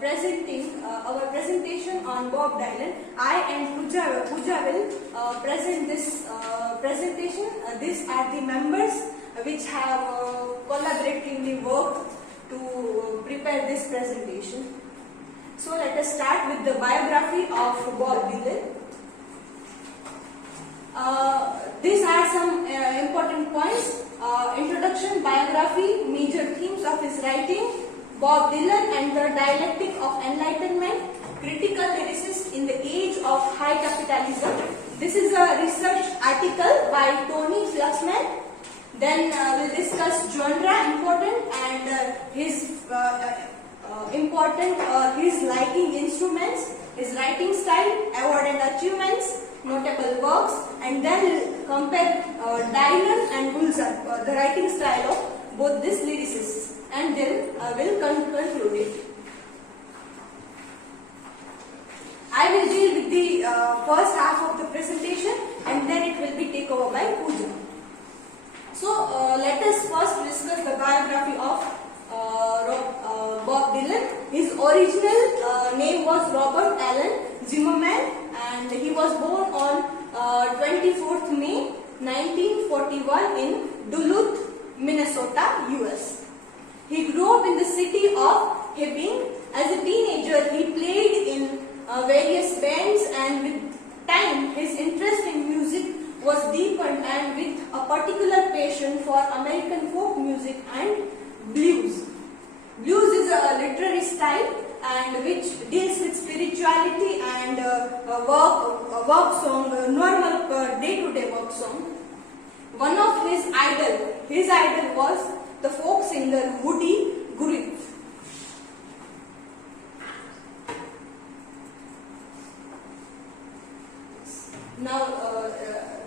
presenting our presentation on Bob Dylan. I and Pooja will present this presentation. These are the members which have collaboratively worked to prepare this presentation. So let us start with the biography of Bob Dylan. These are some important points. Introduction, biography, major themes of his writing, Bob Dylan and the dialectic of enlightenment, critical lyricist in the age of high capitalism. This is a research article by Tony Fluxman. Then we'll discuss genre, important, and his his liking instruments, his writing style, award and achievements, notable works, and then we'll compare Dylan and Woolsey, the writing style of both these lyricists, and then we'll conclude it. I will deal with the first half of the presentation, and then it will be taken over by Pooja. So let us first discuss the biography of Bob Dylan. His original name was Robert Allen Zimmerman, and he was born on 24th May 1941 in Duluth, Minnesota, US. He grew up in the city of Hibbing. As a teenager, he played in various bands, and with time, his interest in music was deepened, and with a particular passion for American folk music and blues. Blues is a literary style and which deals with spirituality and work song, normal day-to-day work song. One of his idol was the folk singer Woody Guthrie. Now,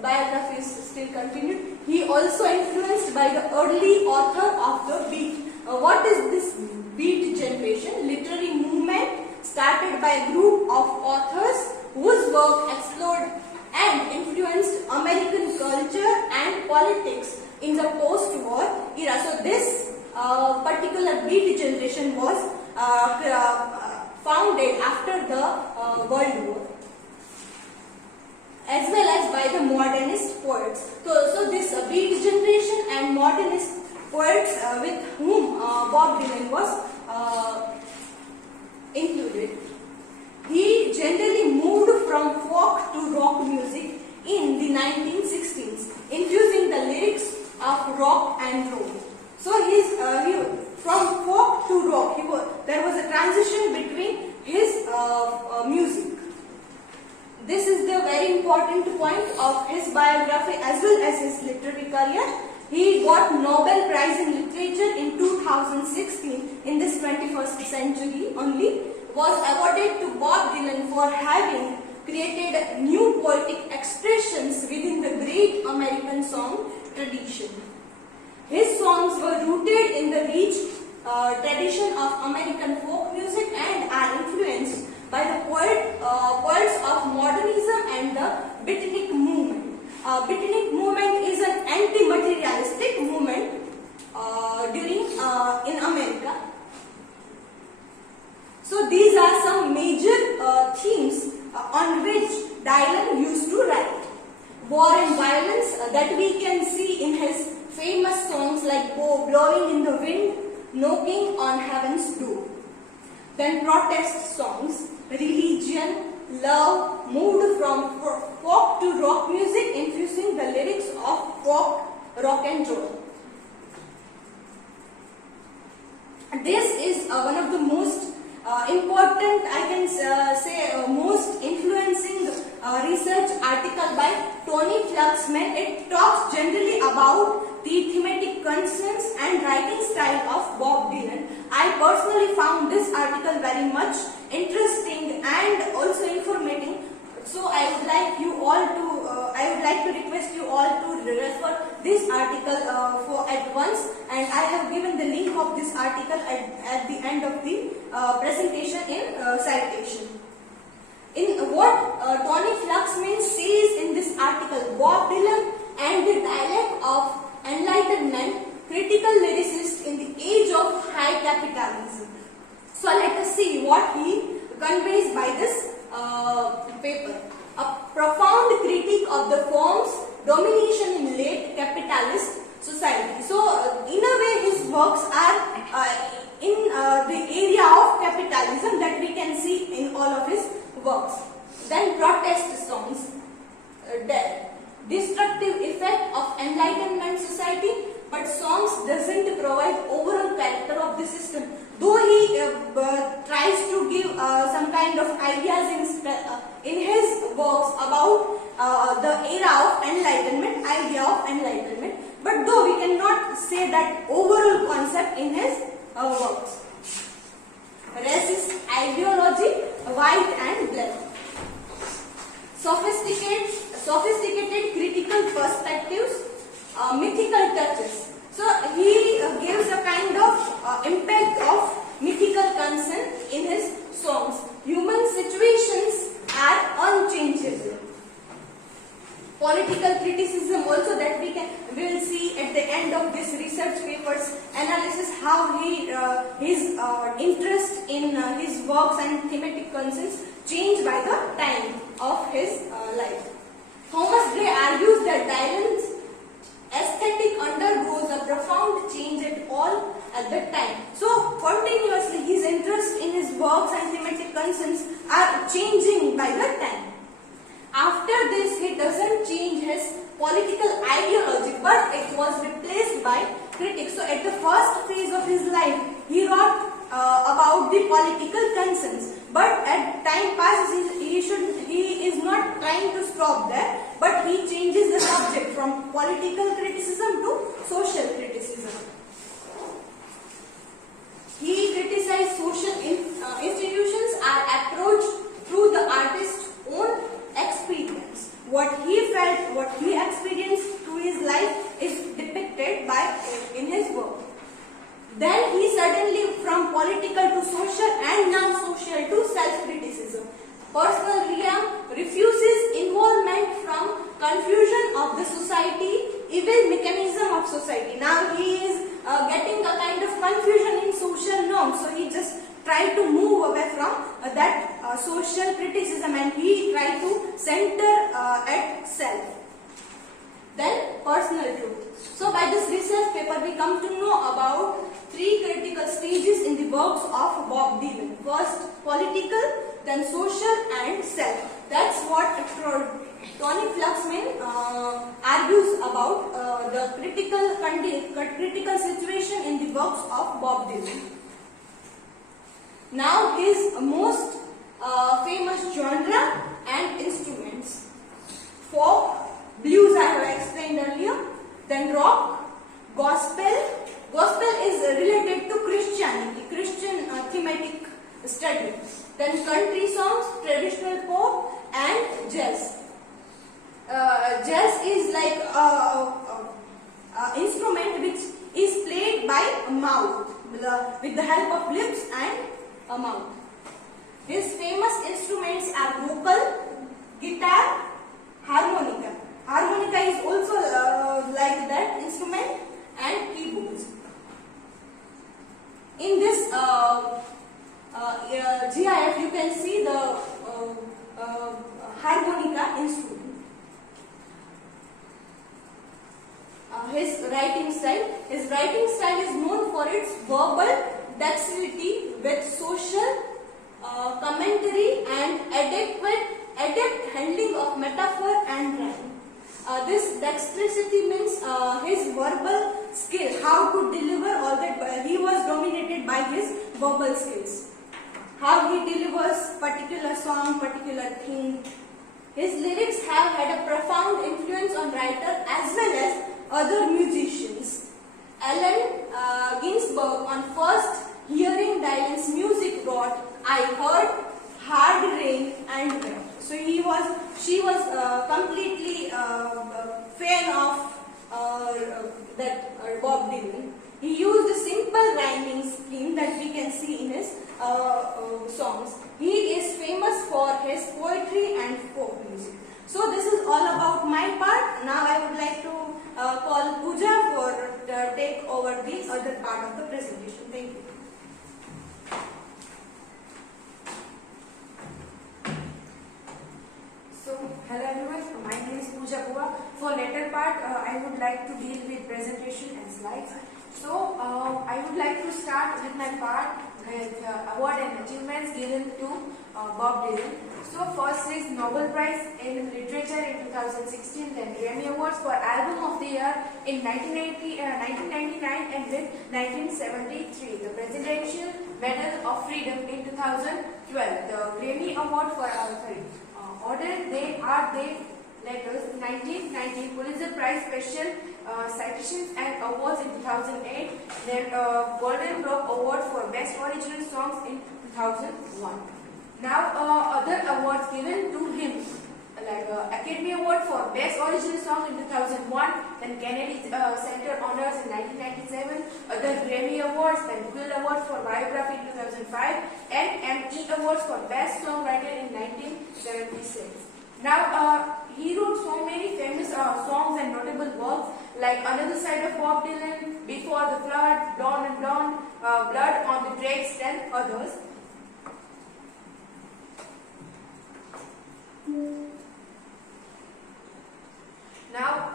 biography is still continued. He also influenced by the early author of the Beat. What is this Beat generation? Literary movement started by a group of authors whose work explored and influenced American culture and politics in the post-war era. So this particular Beat generation was founded after the World War, as well as by the modernist poets. So this Beat generation and modernist poets with whom Bob Dylan was included. He generally moved from folk to rock music in the 1960s, infusing the lyrics of rock and roll. So from folk to rock, there was a transition between his music. This is the very important point of his biography as well as his literary career. He got Nobel Prize in Literature in 2016 in this 21st century only. Was awarded to Bob Dylan for having created new poetic expressions within the great American song tradition. His songs were rooted in the rich tradition of American folk music and are influenced by the poets of modernism and the beatnik movement. Beatnik movement is an anti-materialistic movement in America. So these are some major themes on which Dylan used to write. War and violence that we can see in his famous songs like Blowing in the Wind, Knocking on Heaven's Door. Then protest songs, religion, love, moved from folk to rock music, infusing the lyrics of folk, rock and roll. This is one of the most important, I can say, most influencing research article by Tony Fluxman. It talks generally about the thematic concerns and writing style of Bob Dylan. I personally found this article very much interesting and also informative. So I would like to request you all to refer this article at once, and I have given the link of this article at the end of the presentation in citation. In what Tony Fluxman says in this article, Bob Dylan and the dialect of enlightenment, critical lyricist in the age of high capitalism. So let us see see what he conveys by this paper. A profound critique of the form's domination in late capitalist society. So, in a way, his works are in the area of capitalism that we can see in all of his works. Then protest songs, the destructive effect of Enlightenment society, but songs doesn't provide overall character of the system. Though he tries to give some kind of ideas in his works about the era of enlightenment, idea of enlightenment, but though we cannot say that overall concept in his works. Racist ideology, white and black. Sophisticated critical perspectives, mythical touches. So he gives a kind of impact of mythical concern in his songs. Human situations are unchangeable. Political criticism also that we will see at the end of this research paper's analysis, how his interest in his works and thematic concerns changed by the time of his life. Thomas Gray argues that Dylan's aesthetic undergoes a profound change at that time. So continuously his interest in his works and thematic concerns are changing by the time. After this, he doesn't change his political ideology, but it was replaced by critics. So at the first phase of his life, he wrote about the political concerns, but as time passes, he is not trying to stop there, but he changes the subject from political criticism to social criticism. He criticized social institutions are approached through the artist's own experience. What he felt, what he experienced through his life is depicted in his work. Then he suddenly from political to social and now social to self-criticism. Personal realm refuses involvement from confusion of the society, evil mechanism of society. Now he is getting a kind of confusion in social norms, so he just tried to move away from that social criticism and he tried to center at self. Then personal truth. So by this research paper we come to know about three critical stages in the works of Bob Dylan. First political, then social and self. That's what Tony Fluxman argues about the critical situation in the works of Bob Dylan. Now his most famous genre and instruments. Folk, blues I have explained earlier, then rock, gospel. Gospel is related to Christianity, Christian thematic study. Then country songs, traditional pop and jazz. Jazz is like instrument which is played by a mouth, with the help of lips and a mouth. His famous instruments are vocal, guitar, harmonica. Harmonica is also like that instrument, and keyboards. In this GIF you can see the harmonica instrument. His writing style is known for its verbal dexterity with social commentary and adept handling of metaphor and rhyme. This dexterity means his verbal skill, how to deliver all that. He was dominated by his verbal skills. How he delivers particular song, particular theme. His lyrics have had a profound influence on writers as well as other musicians. Allen Ginsberg, on first hearing Dylan's music, wrote, "I heard hard rain and wet." So she was completely fan of that Bob Dylan. He used a simple rhyming scheme that we can see in his songs. He is famous for his poetry and folk music. So this is all about my part. Now I would like to call Pooja for take over the other part of the presentation. Thank you. guys. So I would like to start with my part with award and achievements given to Bob Dylan. So first is Nobel Prize in Literature in 2016, then Grammy Awards for Album of the Year in 1999 and then 1973. The Presidential Medal of Freedom in 2012. The Grammy Award for Order They Are They Letters 1990, Pulitzer Prize Special Citations and Awards in 2008, then Golden Globe Award for Best Original Songs in 2001. Now other awards given to him, like Academy Award for Best Original Song in 2001, then Kennedy Center Honors in 1997, other Grammy Awards, then Quill Award for Biography in 2005, and Emmy Awards for Best Songwriter in 1976. Now, he wrote so many famous songs and notable works like Another Side of Bob Dylan, Before the Flood, Blonde and Blonde, Blood on the Tracks, and others. Now,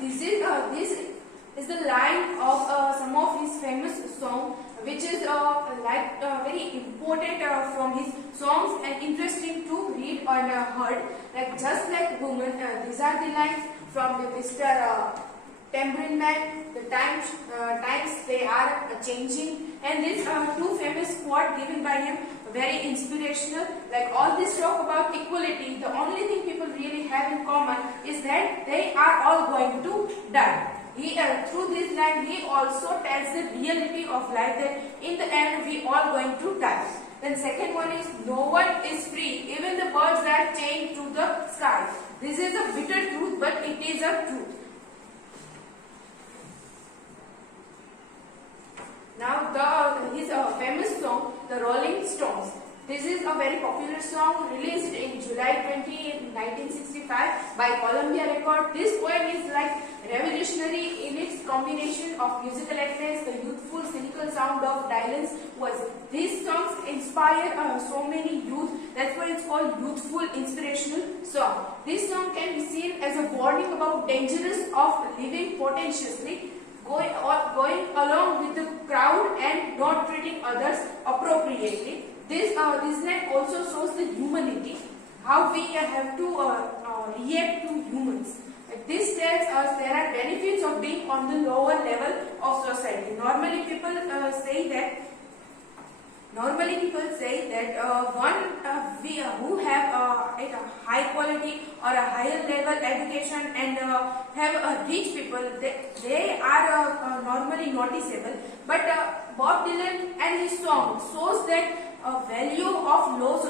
this is the line of some of his famous songs, which is very important from his songs and interesting to read and heard. Like Just Like Woman, these are the lines from the Mr. Tambourine Man. The times they are changing, and these two famous quote given by him, very inspirational. Like all this talk about equality, the only thing people really have in common is that they are all going to die. Through this line, he also tells the reality of life, that in the end we all going to die. Then second one is, no one is free, even the birds are chained to the sky. This is a bitter truth, but it is a truth. Now his famous song, The Rolling Stones. This is a very popular song released in July 20, 1965 by Columbia Records. This poem is like revolutionary in its combination of musical excellence, the youthful, cynical sound of Dylan's voice. These songs inspire so many youth. That's why it's called youthful, inspirational song. This song can be seen as a warning about dangers of living potentiously, going along with the crowd and not treating others appropriately. This line also shows the humanity, how we have to react to humans. This tells us there are benefits of being on the lower level of society. Normally people say that who have a high quality or a higher level education and have rich people, they are normally noticeable. But Bob Dylan and his song shows that value of lower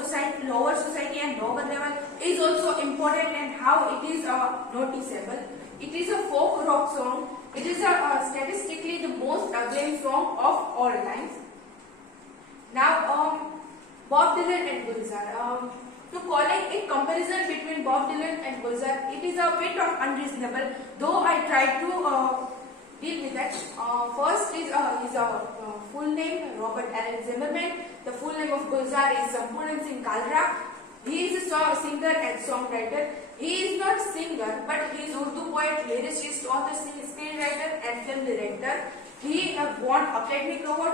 society and lower level is also important, and how it is noticeable. It is a folk rock song. It is statistically the most acclaimed song of all times. Now, Bob Dylan and Gulzar. To calling a comparison between Bob Dylan and Gulzar, it is a bit of unreasonable, though I tried to deal with that. First is his full name, Robert Allen Zimmerman. The full name of Gulzar is Sampuran Singh Kalra. He is a singer and songwriter. He is not a singer, but he is Urdu poet, lyricist, author, screenwriter, and film director. He won Academic Award.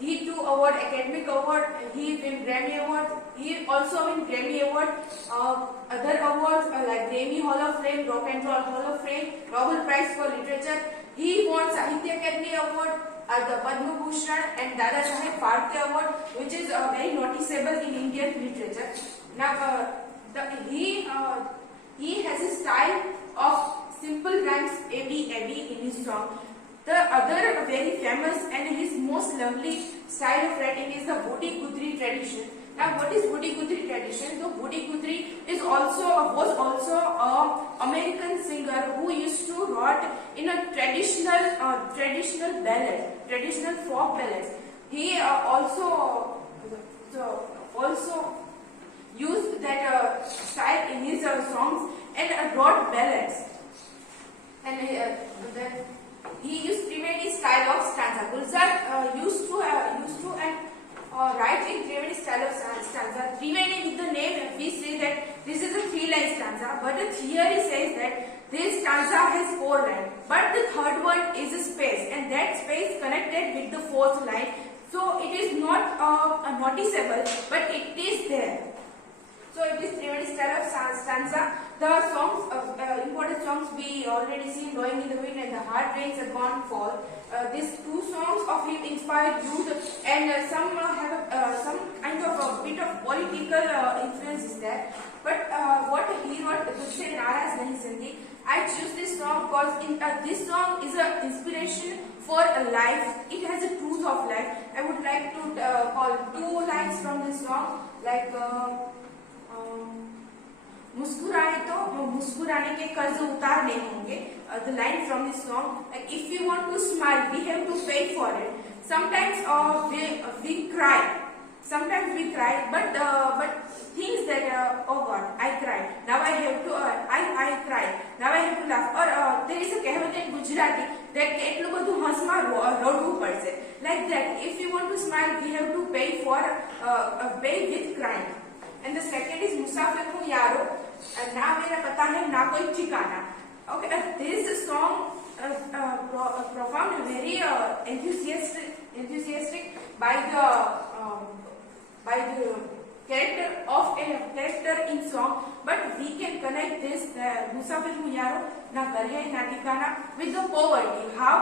He too award Academic Award. He win Grammy Award. He also win Grammy Award. Other awards like Grammy Hall of Fame, Rock and Roll Hall of Fame, Nobel Prize for Literature. He won Sahitya Akademi Award, the Padma Bhushan and Dada Saheb Phalke Award, which is very noticeable in Indian literature. Now he has a style of simple rhymes, AB in his song. The other very famous and his most lovely style of writing is the Woody Guthrie tradition. Now, what is Woody Guthrie tradition? So, Woody Guthrie was also an American singer who used to write in a traditional ballad, traditional folk ballads. He also used that style in his songs and wrote ballads. And then he used Triveni style of stanza. Gulzar used to write in Triveni style of stanza. Triveni with the name, we say that this is a 3-line stanza, but the theory says that this stanza has 4 lines, but the third one is a space, and that connected with the fourth line, so it is not noticeable, but it is there. So it is Trivedi style of stanza. The songs, important songs we already seen, Blowing in the Wind and The Hard Rains Have Gone Fall. These two songs of him inspired youth, and some have some kind of a bit of political influence is there. But what he wrote, Tujhse Naraz Nahi Zindi, I choose this song because this song is an inspiration for a life. It has a truth of life. I would like to call two lines from this song, like मुस्कुराए तो मुस्कुराने के कर्ज उतारने होंगे. The line from this song, like if we want to smile, we have to pay for it. Sometimes we cry. Sometimes we cry, but things that oh God, I cried. Now I have to I cried. Now I have to laugh. Or there is a કહેવત in Gujarati that એટલું બધું હસમાં રડવું પડશે. Like that, if we want to smile, we have to pay with crying. And the second is मुसाफिर हूँ यारो, ना मेरा पता है ना कोई ठिकाना. Okay, this song profound, very enthusiastic by the character in song, but we can connect this मुसाफिर हूँ यारो, ना घर है ना ठिकाना with the poverty. How?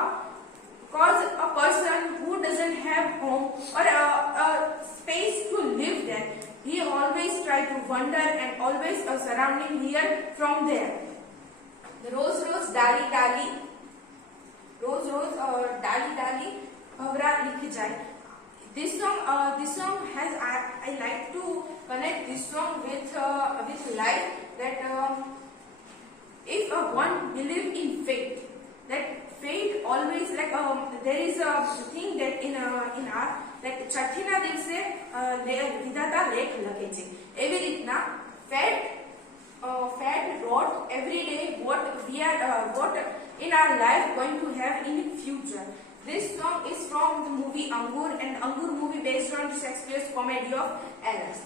Because a person who doesn't have home or a space to live there, he always try to wander and always a surrounding here from there. The rose rose डाली डाली, rose rose डाली डाली भंवरा लिख जाए. This song has I like to connect this song with life, that if one believe in fate, that fate always, like there is a thing that in our, like છઠ્ઠી ના દિવસે વિધાતા લેખ લખે છે, એવી રીતના fate wrote every day what in our life going to have in future. This song is from the movie Angur, and Angur movie based on Shakespeare's Comedy of Errors.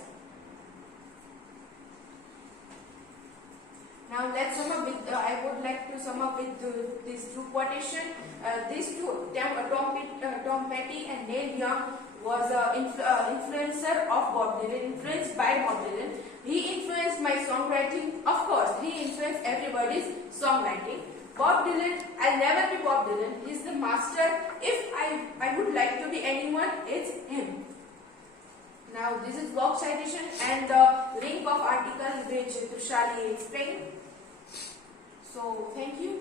Now let's sum up with, I would like to sum up with these two quotation. These two, Tom Petty and Neil Young was an influencer of Bob Dylan, influenced by Bob Dylan. He influenced my songwriting. Of course, he influenced everybody's songwriting. Bob Dylan, I'll never be Bob Dylan. He's the master. If I would like to be anyone, it's him. Now this is blog citation and the link of article which Tushali explained. So thank you.